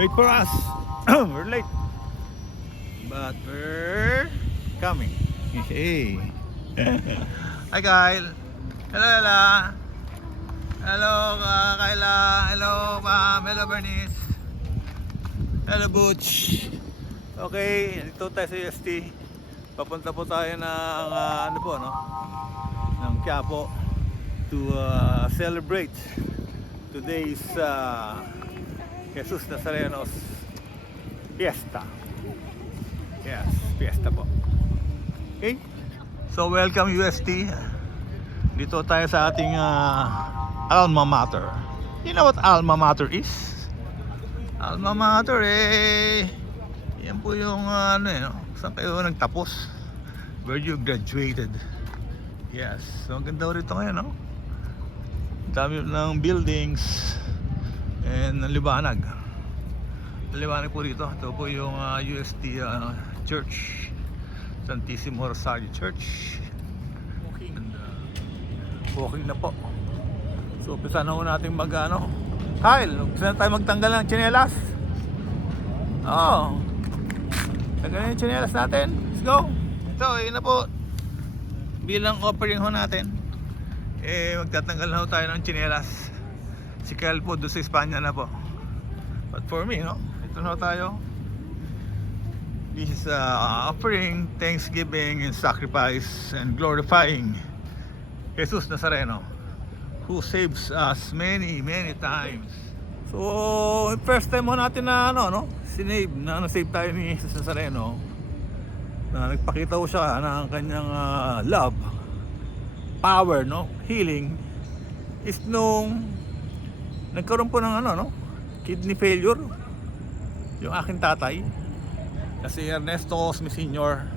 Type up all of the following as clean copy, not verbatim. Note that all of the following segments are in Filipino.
Wait for us. We're late, but we're coming. Hey. Hi Kyle. Hello Ella. Hello Kyla. Hello Pam. Hello Bernice. Hello Butch. Okay, dito tayo sa UST. Papunta po tayo ng ano po, no? Ng Quiapo to celebrate today's Jesus Nazarenos Fiesta. Yes, fiesta po. Okay? So welcome UST. Dito tayo sa ating alma mater. You know what alma mater is? Alma mater yan po yung no? Saan kayo nagtapos? Where you graduated. Yes. So ang ganda rito ngayon, no? Dami ng buildings and liwanag. Liwanag po rito. Ito po yung UST Church, Santissimo Rosario Church. Walking na po. So umpisa na ho natin Kyle, gusto na tayo magtanggal ng tsinelas. Tanggalin yung tsinelas natin. Let's go. So yun na po. Bilang offering ho natin, magtatanggal na ho tayo ng tsinelas. Si Kyle po doon sa Espanya na po. But for me, no? Ito na ho tayo. This is offering, thanksgiving, and sacrifice, and glorifying Jesus Nazareno, who saves us many times. So, first time mo natin na sinave, save tayo ni Jesus Nazareno, na nagpakita ko siya ng kanyang love, power, healing, is nung nagkaroon po ng kidney failure yung aking tatay, kasi Ernesto Cosme Sr.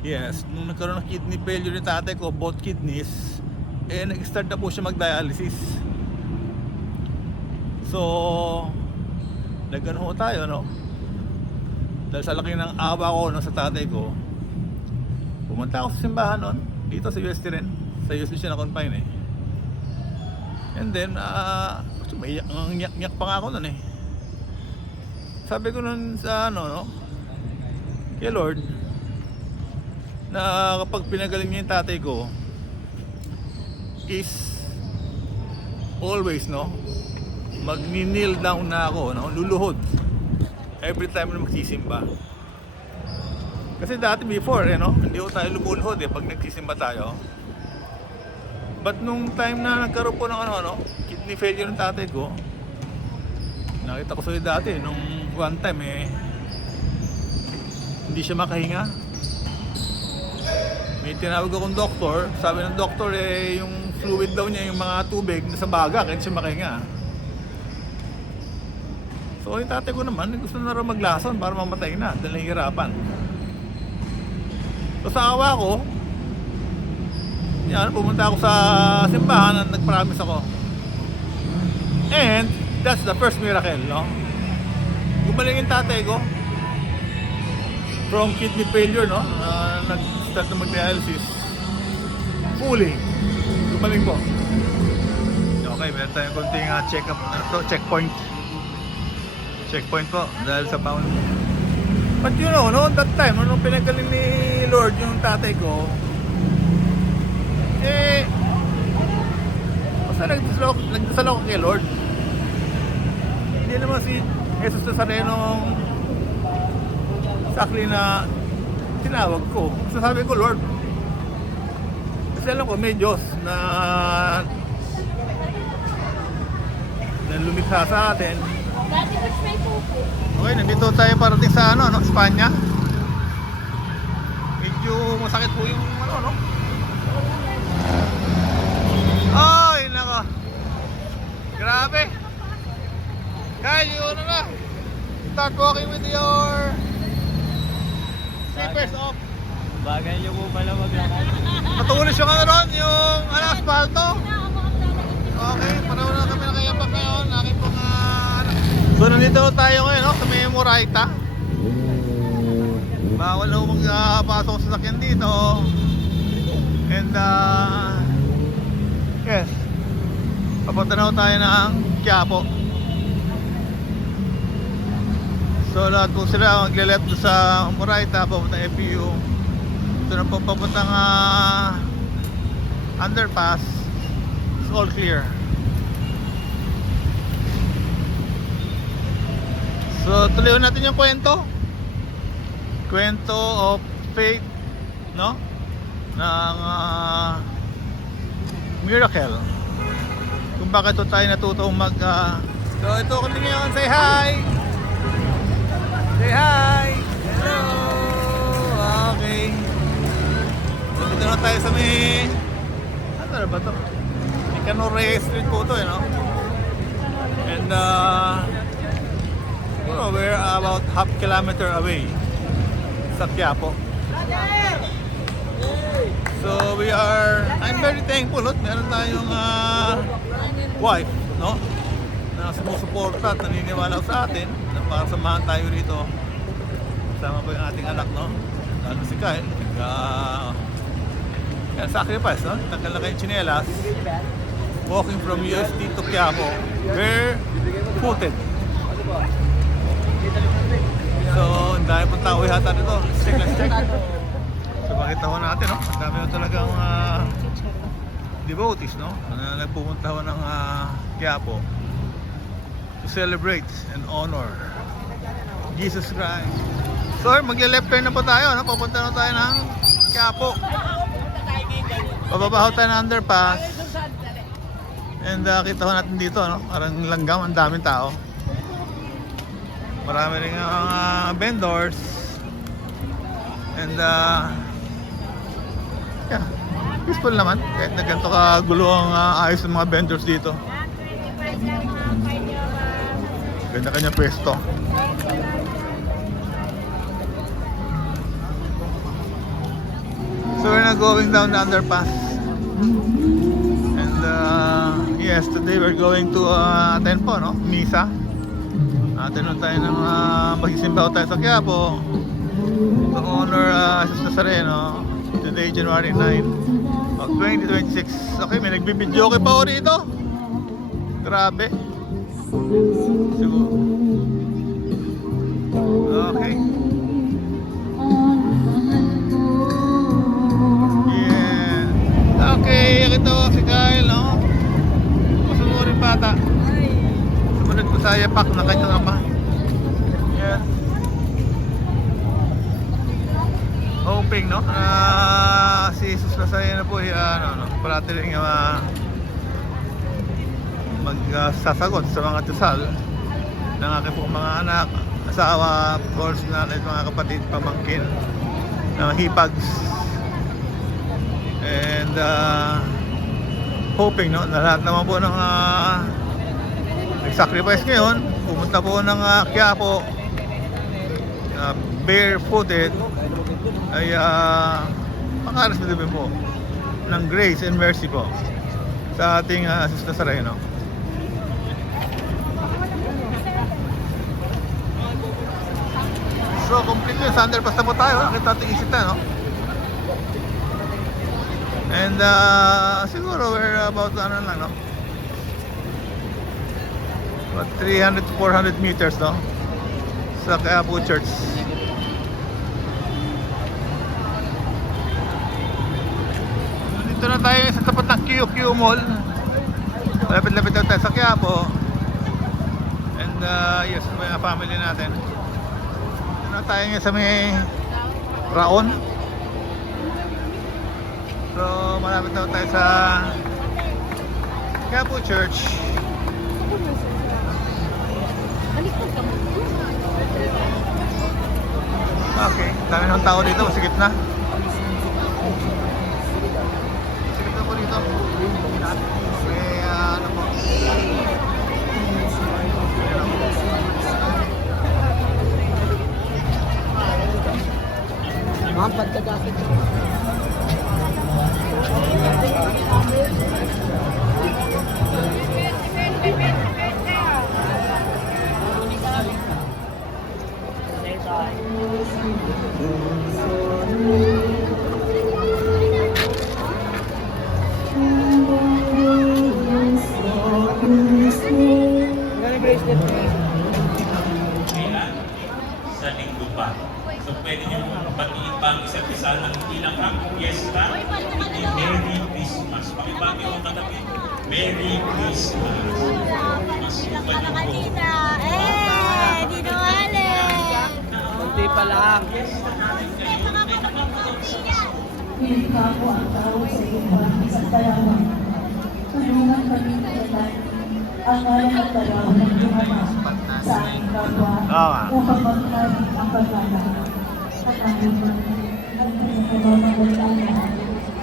Yes, nung nagkaroon ng kidney failure yung tatay ko, both kidneys, nag-start na po siya mag-dialysis. So nagano ho tayo, dahil sa laki ng awa ko sa tatay ko, pumunta ako sa simbahan noon, dito sa UST rin. Sa UST siya na-confine and then may iyak pa nga ako noon Sabi ko nun sa kay Lord, na kapag pinagaling niya yung tatay ko is always magni-kneel down na ako, luluhod every time na magsisimba. Kasi dati before hindi ko tayo lumuluhod pag nagsisimba tayo. But nung time na nagkaroon po ng kidney failure ng tatay ko, nakita ko sa'yo dati nung one time hindi siya makahinga. May tinawag akong doktor. Sabi ng doktor yung fluid daw niya, yung mga tubig nasa baga, kaya siya makahinga. So yung tatay ko naman gusto na rin maglason para mamatay na dahil nahihirapan. So sa awa ko, pumunta ako sa simbahan at nag-promise ako. And that's the first miracle, gumaling yung tatay ko from kidney failure, nag-start na mag-dialysis fully. Gumaling po. Okay, meron tayong konting check-up, checkpoint po dahil sa pound. But that time nung pinagaling ni Lord yung tatay ko, basta nagdasal ako kay Lord. Hindi naman si Jesus Nazareno sakli na tinawag ko. So sabi ko, Lord, kasi alam ko may Diyos na lumikha sa atin. Okay, nandito tayo parating sa Espanya. Medyo masakit po yung ay nako, grabe. Kyle, yun na, start walking with your slippers off. Bagay nyo po pala maglakad. Matulis yung yung asfalto. Okay, panahon na kami nakayapak ngayon. Aking pong so nandito tayo ngayon sa may Moraita. Bawal na magpasok sa sakyan dito. And yes, papunta na tayo ng Quiapo. So lahat po sila magle-left doon sa Moraita, papuntang FPU. So na po papuntang underpass. It's all clear. So tuloy natin yung kwento of faith, no? Ng miracle kung bakit ito tayo natutong so ito ko din ngayon. Say hi! Say hi! Hello! Okay, so dito na tayo sa may ano na ba ito? May Canore Street po ito, no? And we're about half kilometer away sa Quiapo. So I'm very thankful, no? Meron tayong wife, no? Na sumusuporta at naniniwala sa atin na para samahan tayo rito. Kasama po yung ating anak, no? Lalo si Kyle. Sacrifice, no? Tanggal na kayong tsinelas. Walking from UST to Quiapo. Barefooted. So, ang dami pong tao yata dito. Let's check. So, makita ko natin, no? Ang dami yung talagang devotees, no? Na nagpupunta ko ng Quiapo to celebrate and honor Jesus Christ. So, magle-left turn na po tayo, no? Papunta na tayo ng Quiapo. Pababaho tayo ng underpass. And kita ko natin dito, no? Parang langgam, ang daming tao. Marami rin vendors. And yeah, peaceful naman. Kahit na ganito kagulo ang ayos ng mga vendors dito. Ganda-kanya pwesto. So we're now going down the underpass. And yes, today we're going to attend po, no? Misa. Attend tayo ng magsisimba tayo sa Quiapo to honor Jesus Nazareno today, January 9 of 2026. Okay, may nagbibidyo pa ako rito. Grabe. Siguro. Okay. Yeah. Okay, ito si Kyle, no? Masunurin bata. Sumunod ko sa yapak na kanyang ama. Yes. Hoping, no? Si Jesus Nazareno po, parati rin magsasagot sa mga dasal ng aking pong mga anak, asawa, of course, nanay, mga kapatid, pamangkin, ng hipags. And hoping, no, na lahat naman po ng nag-sacrifice ngayon, pumunta po ng Quiapo barefooted, ay makaras na din po ng grace and mercy po sa ating Jesus Nazareno. So complete yung sa underpass na po tayo. Nakita ating isita, no? And siguro we're about ano lang, no? About 300 to 400 meters, no? Sa Quiapo Church. Dito na tayo sa tapat ng QQ Mall. Lapit-lapit na tayo sa Quiapo. And yes, may family natin. Dito na tayo sa may Raon. So malapit na tayo sa Quiapo Church. Okay, dami ng tao dito, masigit na. Masigit na po dito. May ano po. Mga pagkadakit. Merry Christmas. Para kanina. Di nawalin. Kunti pa lang. Piling ka po ang tao sa iyong bahay sa dalawan. Tulungan kami kailan ang ngalan at dalawan ng iyong anak sa aming kapwa upang magkaroon ang paglalang. At aming ang pinagmamagalayan.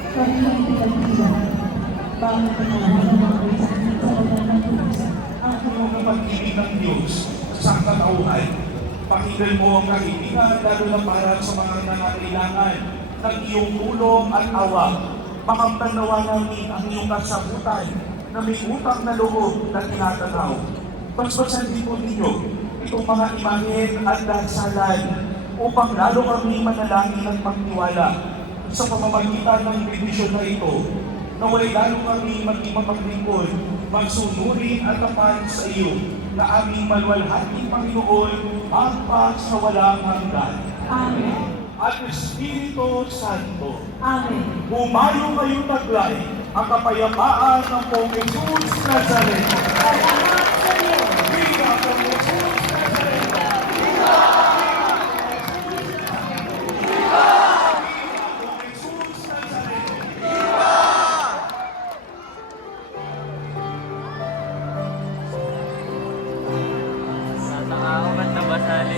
Kami ang pinagbilang. Bakit panahon ng mga isang sa ulan ng Diyos ang Ang pag-ibig ng Diyos sa katauhan. Pakinggan mo ang kaibigan, lalo na para sa mga nangangailangan ng iyong tulong at awa. Makamtan nawa namin ang iyong kasabutan na may utang na loob na tinatanaw. Basbasan din po ninyo itong mga imahen at dasalan upang lalo kami manalangin at magtiwala sa pamamagitan ng bendisyon na ito. Naway lalo kami maging mapaglingkod, magsunurin at tapat sa iyo na aming maluwalhating Panginoon magpas sa walang hanggan. Amen. At Espiritu Santo, Amen. humayo kayo taglay ang kapayapaan ng Pong Jesus Nazareno. Salamat sa iyo. Viva Pong Jesus Nazareno! Pong Jesus Nazareno! Natakaw man na basali.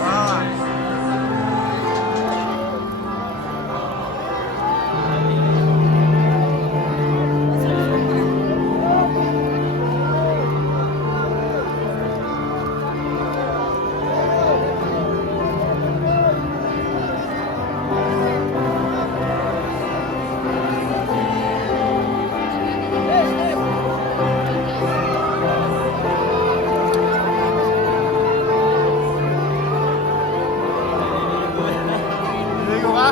Ligo ka?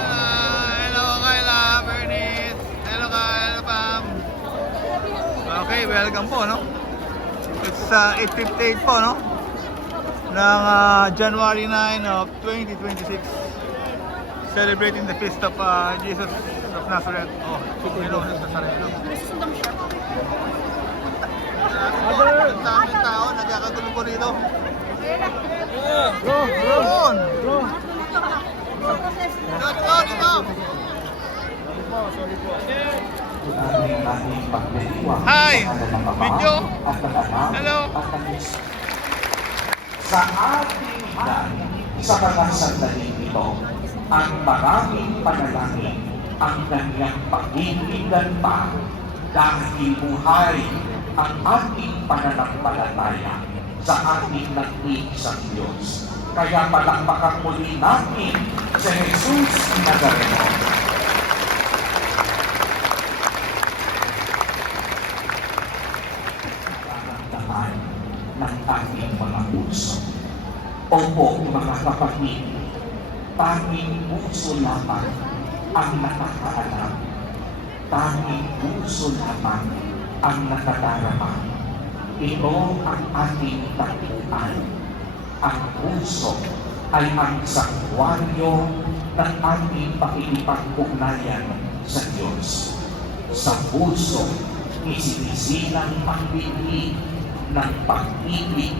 Hello Kayla, Bernice. Hello Kayla, Pam. Okay, welcome po, no? It's 8:58 po, no? Ng January 9 of 2026. Celebrating the feast of Jesus of Nazareth. Oh, hello, Nazareno. Ang daming tao, nagkakagulo po rito. Doon! Dito! Aming aming pagdiriwang Hi! sa ngalan ng Ama Video! at ng Anak Hello! at ng Espiritu. Sa ating hand, sa kanasandaling ito, ang maraming panalangin ang kanyang pag-ibigan pa dahil buhay ang ating pananampalataya sa ating nag-iisang Diyos. Kaya palakpakan muli natin si Jesus Nazareno. Dahan ng ating mga puso. Opo, mga kapatid, tanging puso lamang ang nakakaalam. Tanging puso lamang ang nakadarama. Ito ang ating tagpuan. Ang puso ay ang sanktuaryo ng ating pakikipag-ugnayan sa Diyos. Sa puso, isinisilang pagbibig ng pag-ibig,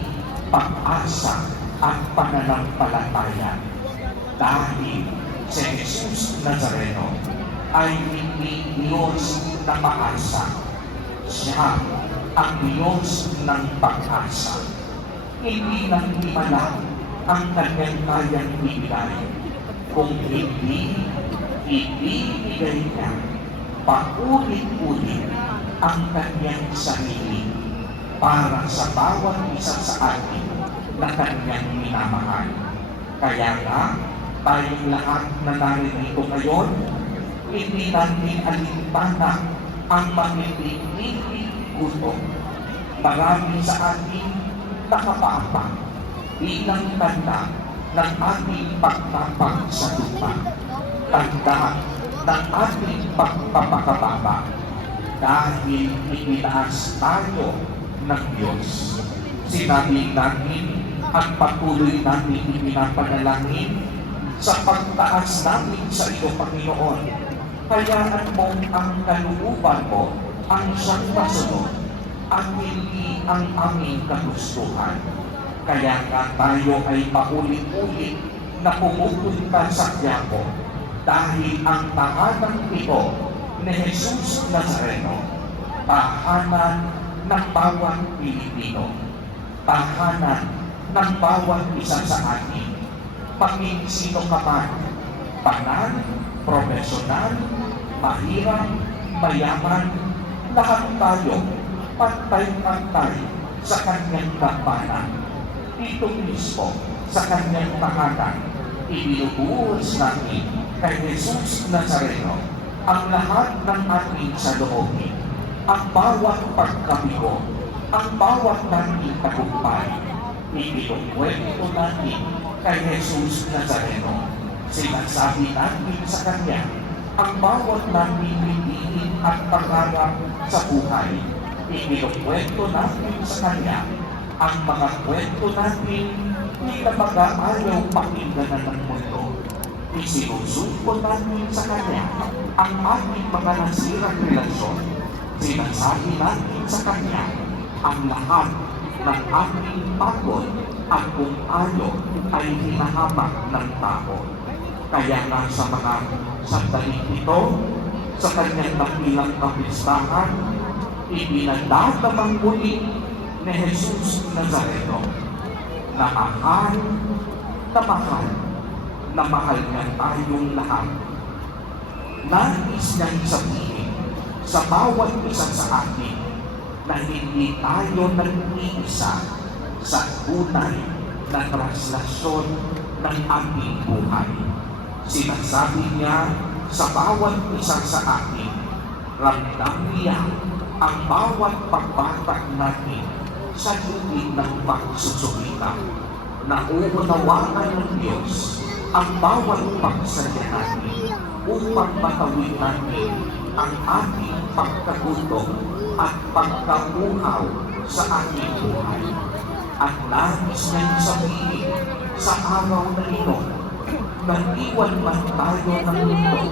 pag-asa at pananampalataya. Dahil si Jesus Nazareno ay hindi Diyos na maasa. Siya ang Diyos ng pag-asa. Hindi lang lang ang kanyang kayang ibigay, kung hindi ibigay niya paulit-ulit ang kanyang sarili para sa bawat isa sa atin na kanyang minamahal. Kaya nga, tayong lahat na narito ngayon, hindi natin alimpana ang matitinding gutom. Marami sa atin nakapaapa, bilang tanda ng ating pagtapang sa lupa, tanda ng ating pagpapakababa, dahil itinaas tayo ng Diyos. Sinabi natin at patuloy natin ipinapanalangin sa pagtaas namin sa iyo, Panginoon. Hayaan mo ang kalooban mo ang siyang masunod at hindi ang aming kagustuhan. Kaya nga tayo ay paulit-ulit na pumupunta sa Quiapo dahil ang tahanan ito ni Jesus Nazareno, tahanan ng bawat Pilipino, tahanan ng bawat isa sa atin, maging sino ka man, banal, profesional, mahirap, mayaman, lahat tayo pantay-pantay sa kanyang labanan. Dito mismo sa kanyang tahanan, ibinubuhos natin kay Jesus Nazareno ang lahat ng ating saloobin, ang bawat pagkabigo, ang bawat nating tagumpay. Ibinukwento natin kay Jesus Nazareno. Sinasabi natin sa Kanya ang bawat nating piliin at pangarap sa buhay. Ibinukwento natin sa Kanya ang mga kwento natin hindi na mag-aayaw pakinggan ng mundo. Isinusuko natin sa Kanya ang ating mga nasirang relasyon. Sinasabi natin sa Kanya ang lahat ng ating pagod at kung ayaw ay hinahamak ng tao. Kaya nga sa mga sandaling ito, sa Kanyang dakilang kapistahan, ibinadadamang muli ni Jesus Nazareno na mahal na mahal niya tayong lahat. Nais niyang sabihin sa bawat isa sa atin na hindi tayo nag-iisa sa tunay na translasyon ng ating buhay. Sinasabi niya sa bawat isa sa atin, ramdam niya ang bawat pagbatak natin sa lubid ng pagsusumika. Nauunawaan ng Diyos ang bawat pagsadya natin upang matawid natin ang ating pagkagutom at pagkabuhaw sa ating buhay. At nais niyang sabihin sa araw na ito, nag-iwan man tayo ng mundo,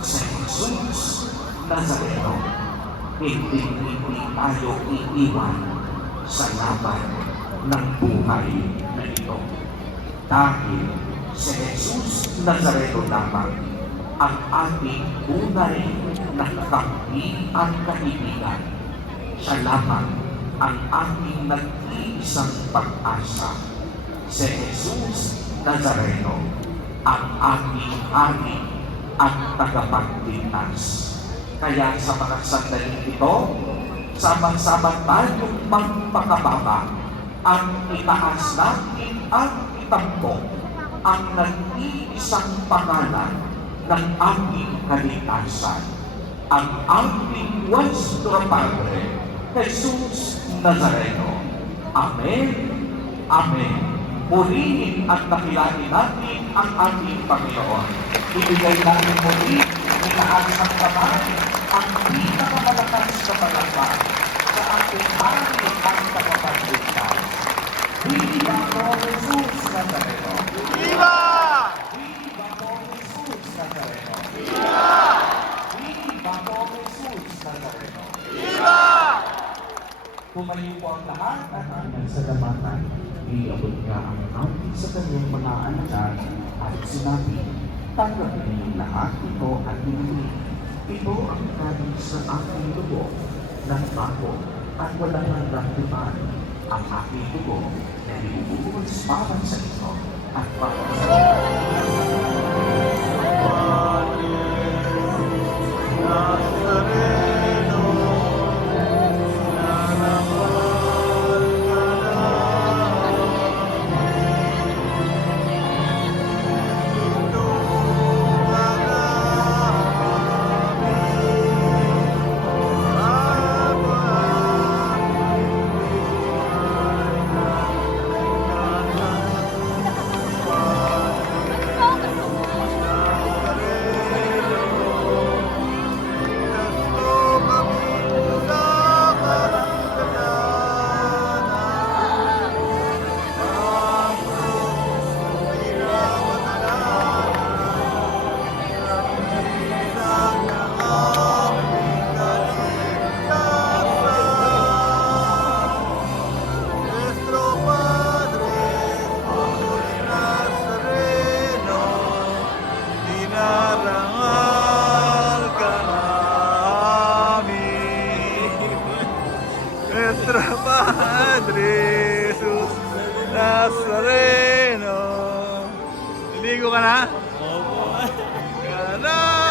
sa Jesus Nazareno, hindi tayo iiwan sa laban ng buhay na ito. Dahil sa Jesus Nazareno lamang ang ating tunay na kakampi at kaibigan. Siya lamang ang ating nag-iisang pag-asa. Si Jesus Nazareno, ang ating hari at tagapagligtas. Kaya sa mga sandaling ito, sama-sama tayong magpakababa at itaas natin at itampok ang nag-iisang pangalan ng ating kaligtasan, ang ating Nuestro Padre, Jesus Nazareno. Amen. Amen. Purihin at nakilani natin ang ating Panginoon. Ibigay natin muli, itaas ang kamay, ang pinakamalakas na palakpak sa ating hari at tagapagligtas. Viva po Jesus Nazareno! Viva! Viva po Jesus Nazareno! Viva! Viva po Jesus Nazareno! Viva! Tumayo po ang lahat at ang nagsalamatan. Iabot nga ang ating sa kanyang mga anak at sinabi, tanggapin niyong lahat ito at nilili. Ito ang kanin sa aking dugo ng bago at walang nagdakipan. Ang aking dugo na ibubuhos para sa ito at para sa Nazareno. Naligo ka na? Opo. Ka na